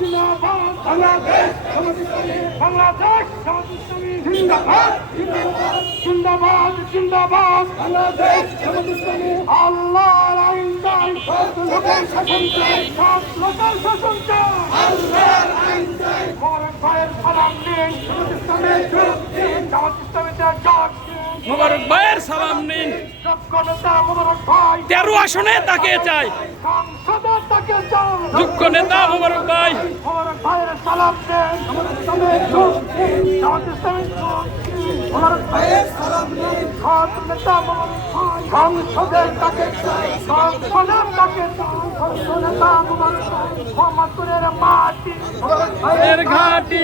জিন্দাবাদ বাংলাদেশ বাংলাদেশ জিন্দাবাদ জিন্দাবাদ জিন্দাবাদ বাংলাদেশ আল্লাহর আইন চাই সব লোকের শাসন চাই দিন মোবারক ভাইয়ের সালাম নিন। তেরো আসনে তাকে চাই। যোগ্য নেতা মোবারক ভাই। সালাম দেন আমাদের ইসলামের যোগ দিন আমাদের ইসলামের যোগ দিন মোবারক ভাইয়ের সালাম দিন সৎ নেতা মোবারক ভাই সংসদে তাকে চাই। তাকে মাটি ঘাটি ঘাটি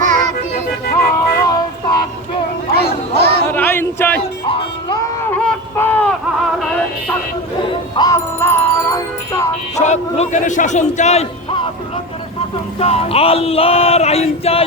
মাটি আল্লাহ আর আইন চাই। আল্লাহু আল্লাহর আইন চাই।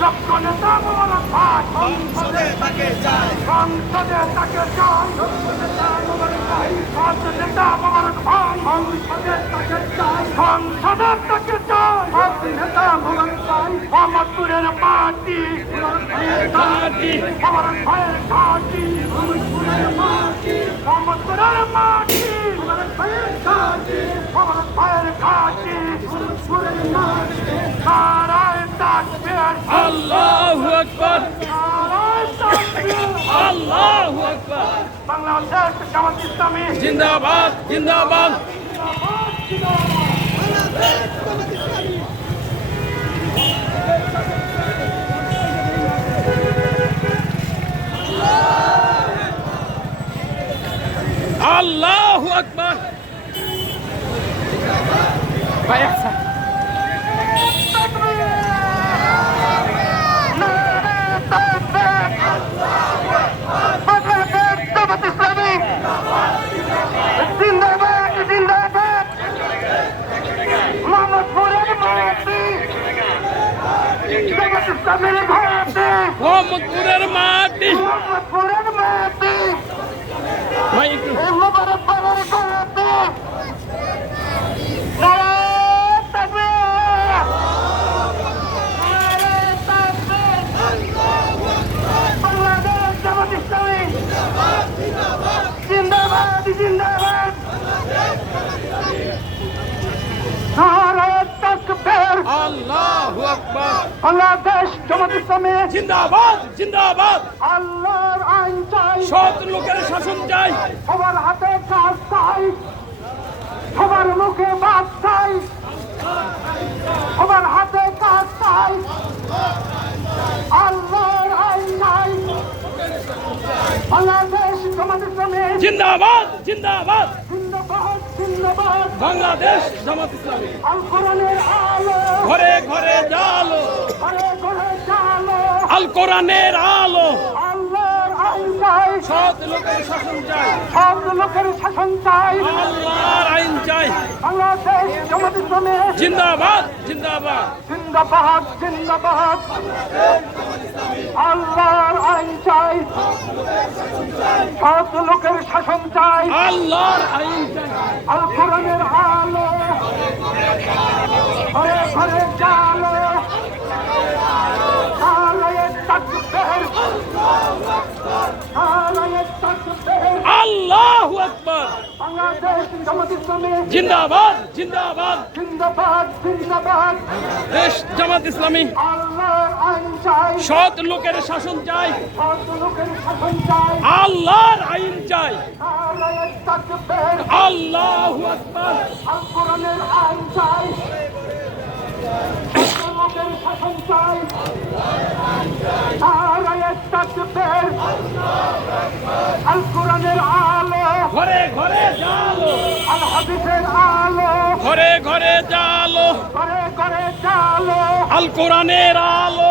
চাই আল্লাহর আইন চাই সংসদে তাকে চাই সংসদে তাকে চাই সংসদে তাকে চাই সংসদে তাকে চাই সংসদে তাকে চাই নেতা ভগবান চাই মোহাম্মদপুরের মাটি ঘাটি আমার ভাইয়ের ঘাটি মোহাম্মদপুরের মাটি মোহাম্মদপুরের ভাইয়ের ভাইয়ের নারায় তাকবীর আল্লাহু আকবার। আল্লাহু আকবার। বাংলাদেশ জামাত ইসলামী জিন্দাবাদ জিন্দাবাদ। আল্লাহু আকবার। মোহাম্মদপুরের মাটি। ভাই একটু আল্লাহু আকবার। বাংলাদেশ জামাত ইসলামী জিন্দাবাদ জিন্দাবাদ। আল্লাহর আইন চাই। সৎ লোকের শাসন চাই। সবার হাতে কাজ চাই। সবার মুখে বাদ চাই। সবার হাতে কাজ চাই। আল্লাহর আইন চাই। বাংলাদেশ জামাত ইসলামী জিন্দাবাদ জিন্দাবাদ। জিন্দাবাদ জিন্দাবাদ। বাংলাদেশ জামাত ইসলামী আল কোরআনের আলো। ঘরে ঘরে জালো। ঘরে ঘরে জালো। আল কোরআনের আলো। আল্লাহর আইন চাই। সৎ লোকের শাসন চাই। সব লোকের শাসন চাই। আল্লাহর আইন চাই। বাংলাদেশ জামাত ইসলামী জিন্দাবাদ জিন্দাবাদ। জিন্দাবাদ জিন্দাবাদ। সব লোকের শাসন চাই। আল্লাহর আইন চাই। আল কোরআনের আলো। ঘরে ঘরে জালো। আল্লাহু আকবার। জিন্দাবাদ জিন্দাবাদ। জিন্দাবাদ জিন্দাবাদ দেশ জামাত ইসলামী। সৎ লোকের শাসন চাই। আল্লাহর আইন চাই। আল্লাহ শাসন চাই আল কোরআনের আইন ঘরে ঘরে জালো। আল হাদিসের আলো। ঘরে ঘরে জালো। করে করে চালো আল কোরআনের আলো।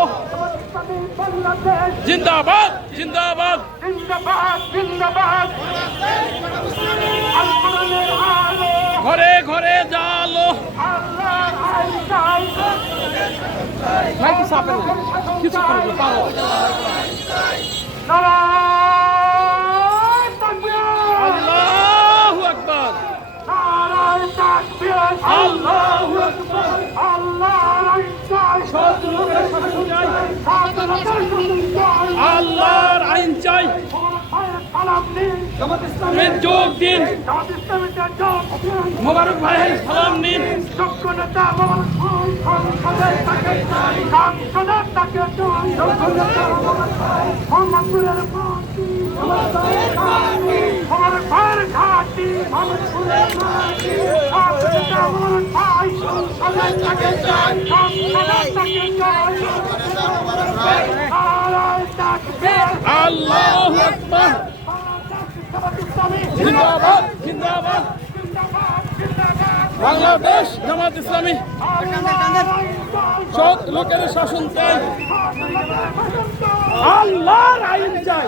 জিন্দাবাদ জিন্দাবাদ। জিন্দাবাদ জিন্দাবাদ। আল কোরআনের আলো। ঘরে ঘরে জালো। ভাই কিছু কিছু পারো। নারায়ণ আল্লাহর আইন চাই। যোগ দিন। মোবারক ভাই সালাম নিন। সংসদের তাকে আল্লাহু আকবার জিন্দাবাদ জিন্দাবাদ বাংলাদেশ জামাত ইসলামী। সৎ লোকের শাসন চাই। আল্লাহর আইন চাই।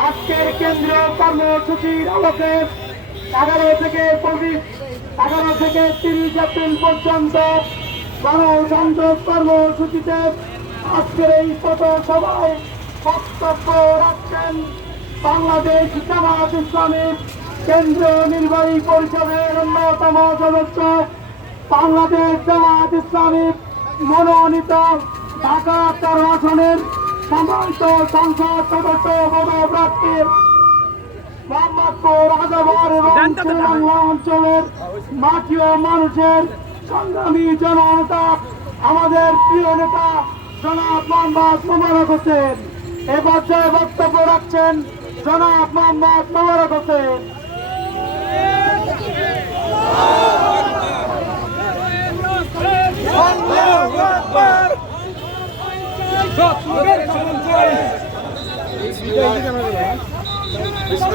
আজকের কেন্দ্রীয় কর্মসূচির আলোকে এগারো থেকে পঁচিশ এগারো থেকে তিরিশ এপ্রিল পর্যন্ত গণসংযোগ কর্মসূচিতে আজকের এই পথসভায় বক্তব্য রাখছেন বাংলাদেশ জামাত ইসলামীর কেন্দ্রীয় নির্বাহী পরিষদের অন্যতম সদস্য বাংলাদেশ জামাত ইসলামীর মনোনীত ঢাকা তেরো আসনের সম্মানিত সংসদ সদস্য পদপ্রার্থীর মোহাম্মদপুর আজাবর এবং বাংলা অঞ্চলের মাটি ও মানুষের সংগ্রামী জননেতা আমাদের প্রিয় নেতা জনাব মোহাম্মদ মোবারক হোসেন। এ পর্যায়ে বক্তব্য রাখছেন জনাব মোহাম্মদ মোবারক হোসেন।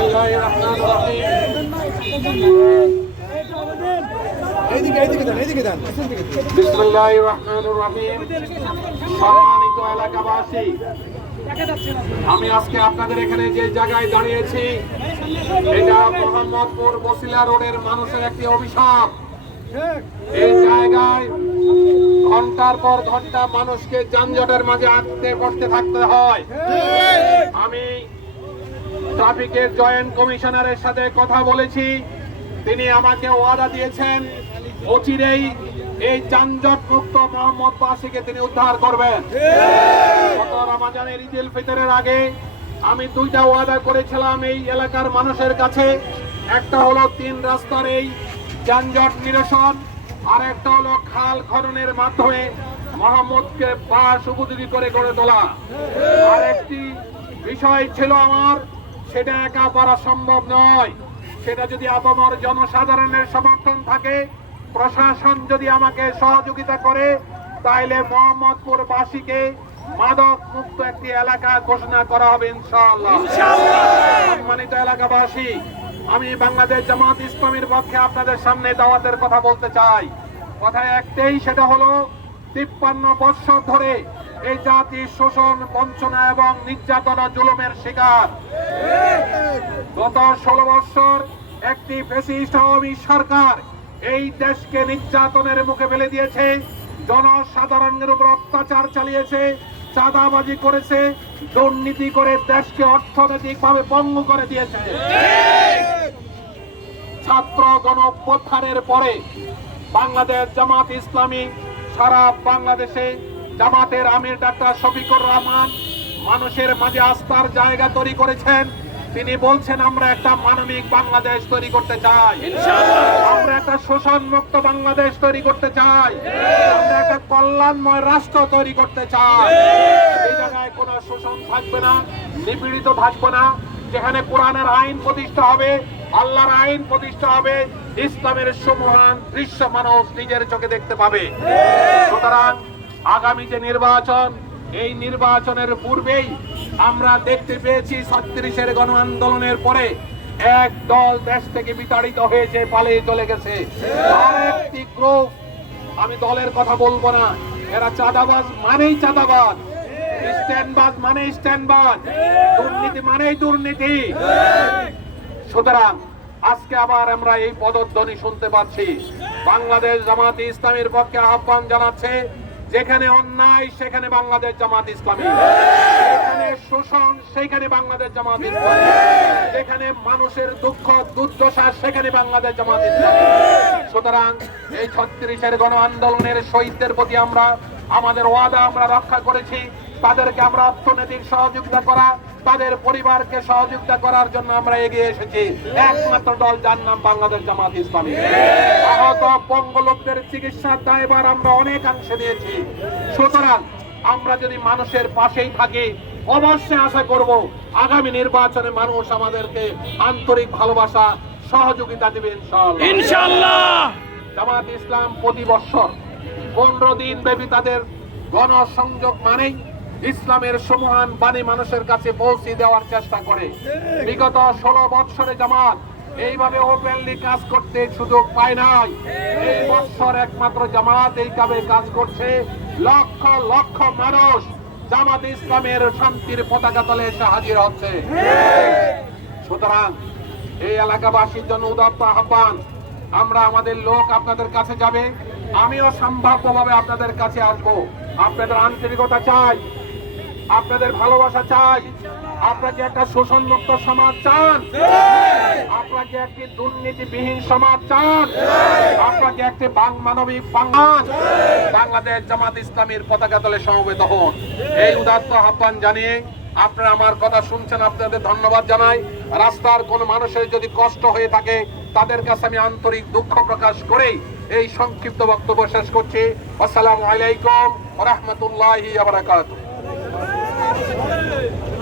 রহিম। সম্মানিত এলাকাবাসী আমি আজকে আপনাদের এখানে যে জায়গায় দাঁড়িয়েছি, এটা মোহাম্মদপুর বসিলা রোডের মানুষের একটি অভিশাপ। এই জায়গায় ঘণ্টার পর ঘণ্টা মানুষকে যানজটের মাঝে আটকে বসতে থাকতে হয়। আমি ট্রাফিকের জয়েন্ট কমিশনারের সাথে কথা বলেছি। তিনি আমাকে ওয়াদা দিয়েছেন, অচিরেই এই যানজট মুক্ত মোহাম্মদবাসীকে তিনি উদ্ধার করবেন। গত রমাজানের ঈদুল ফিতরের আগে আমি দুইটা ওয়াদা করেছিলাম এই এলাকার মানুষের কাছে। একটা হলো তিন রাস্তার এই যানজট নিরসন আর একটা হলো খাল খননের মাধ্যমে মোহাম্মদকে বাস উপযোগী করে গড়ে তোলা। আর একটি বিষয় ছিল আমার সেটা একা করা সম্ভব নয়। সেটা যদি আপামর জনসাধারণের সমর্থন থাকে প্রশাসন যদি আমাকে সহযোগিতা করে তাইলে মোহাম্মদপুর বাসীকে মাদক মুক্ত একটি এলাকা ঘোষণা করা হবে ইনশাআল্লাহ। সম্মানিত এলাকাবাসী আমি বাংলাদেশ জামাত ইসলামীর পক্ষে আপনাদের সামনে দাওয়াতের কথা বলতে চাই। কথা একটাই সেটা হলো তিপ্পান্ন বৎসর ধরে এই জাতি শোষণ বঞ্চনা এবং নির্যাতন জুলুমের শিকার। গত ষোলো বৎসর একটি ফেসিস্ট আওয়ামী সরকার এই দেশকে নির্যাতনের মুখে ফেলে দিয়েছে, জনসাধারণের উপর অত্যাচার চালিয়েছে, চাঁদাবাজি করেছে, দুর্নীতি করে দেশকে অর্থনৈতিক ভাবে পঙ্গু করে দিয়েছে। ছাত্র গণ অভ্যুত্থানের পরে বাংলাদেশ জামাত ইসলামী সারা বাংলাদেশে জামাতের আমির ডাক্তার শফিকুর রহমান মানুষের মাঝে আস্থার জায়গা তৈরি করেছেন। তিনি বলছেন আমরা একটা মানবিক বাংলাদেশ তৈরি করতে চাই। আমরা একটা শোষণ মুক্ত বাংলাদেশ তৈরি করতে চাই। আমরা একটা কল্যাণময় রাষ্ট্র তৈরি করতে চাই। এই জায়গায় কোনো শোষণ থাকবে না নিপীড়িত থাকবে না। যেখানে কোরআনের আইন প্রতিষ্ঠা হবে আল্লাহর আইন প্রতিষ্ঠা হবে ইসলামের সমহান দৃশ্য মানুষ নিজের চোখে দেখতে পাবে। সুতরাং আগামী যে নির্বাচন এই নির্বাচনের পূর্বেই আমরা দেখতে পেয়েছি ছত্রিশের গণ আন্দোলনের পরে এক দল দেশ থেকে বিতাড়িত হয়েছে, পালিয়ে চলে গেছে। আর একটি গ্রুপ আমি দলের কথা বলব না, এরা চাঁদাবাজ মানেই চাঁদাবাজ। স্ট্যান্ডবাজ মানে স্ট্যান্ডবাজ। দুর্নীতি মানেই দুর্নীতি। সুতরাং আজকে আবার আমরা এই পদধ্বনি শুনতে পাচ্ছি। বাংলাদেশ জামাত ইসলামের পক্ষে আহ্বান জানাচ্ছে যেখানে অন্যায় সেখানে বাংলাদেশ জামাত ইসলামী। যেখানে শোষণ সেখানে বাংলাদেশ জামাত ইসলামী। যেখানে মানুষের দুঃখ দুর্দশা সেখানে বাংলাদেশ জামাত ইসলামী। সুতরাং এই ছত্রিশের গণ আন্দোলনের শহীদদের প্রতি আমরা আমাদের ওয়াদা আমরা রক্ষা করেছি। তাদেরকে আমরা অর্থনৈতিক সহযোগিতা করা তাদের পরিবারকে সহযোগিতা করার জন্য আমরা এগিয়ে এসেছি। একমাত্র দল যার নাম বাংলাদেশ জামাত ইসলামী। আহত পঙ্গ লোকদের চিকিৎসার দায়ভার আমরা অনেকাংশে দিয়েছি সুতরাং আমরা যদি মানুষের পাশেই থাকি অবশ্যই আশা করব আগামী নির্বাচনে মানুষ আমাদেরকে আন্তরিক ভালোবাসা সহযোগিতা দেবে ইনশাআল্লাহ! জামাত ইসলাম প্রতি বছর পনেরো দিন ব্যাপী তাদের গণসংযোগ মানেই ইসলামের সমহান বাণী মানুষের কাছে পৌঁছে দেওয়ার চেষ্টা করে। বিগত ষোলো বৎসরে জামাত এইভাবে ওপেনলি কাজ করতে সুযোগ পায় নাই। এই বৎসর একমাত্র জামাত এই কাবে কাজ করছে। লক্ষ লক্ষ মানুষ জামাত ইসলামের শান্তির পতাকা তলে এসে হাজির হচ্ছে। সুতরাং এই এলাকাবাসীর জন্য উদাত্ত আহ্বান, আমরা আমাদের লোক আপনাদের কাছে যাবে, আমিও সম্ভাব্যভাবে আপনাদের কাছে আসব। আপনাদের আন্তরিকতা চাই। আপনাদের ভালোবাসা চাই। আপনাকে একটা শোষণ মুক্ত সমাজ চান। আপনাকে একটি দুর্নীতিবিহীন সমাজ চান। আপনাকে একটি মানবিক বাংলাদেশ বাংলাদেশ জামাত ইসলামীর পতাকা তলে সমবেত হন। এই উদাত্ত আহ্বান জানিয়ে আপনারা আমার কথা শুনছেন, আপনাদের ধন্যবাদ জানাই। রাস্তার কোন মানুষের যদি কষ্ট হয়ে থাকে, তাদের কাছে আমি আন্তরিক দুঃখ প্রকাশ করেই এই সংক্ষিপ্ত বক্তব্য শেষ করছি। আসসালামু আলাইকুম রহমতুল্লাহি আবরাকাতুহ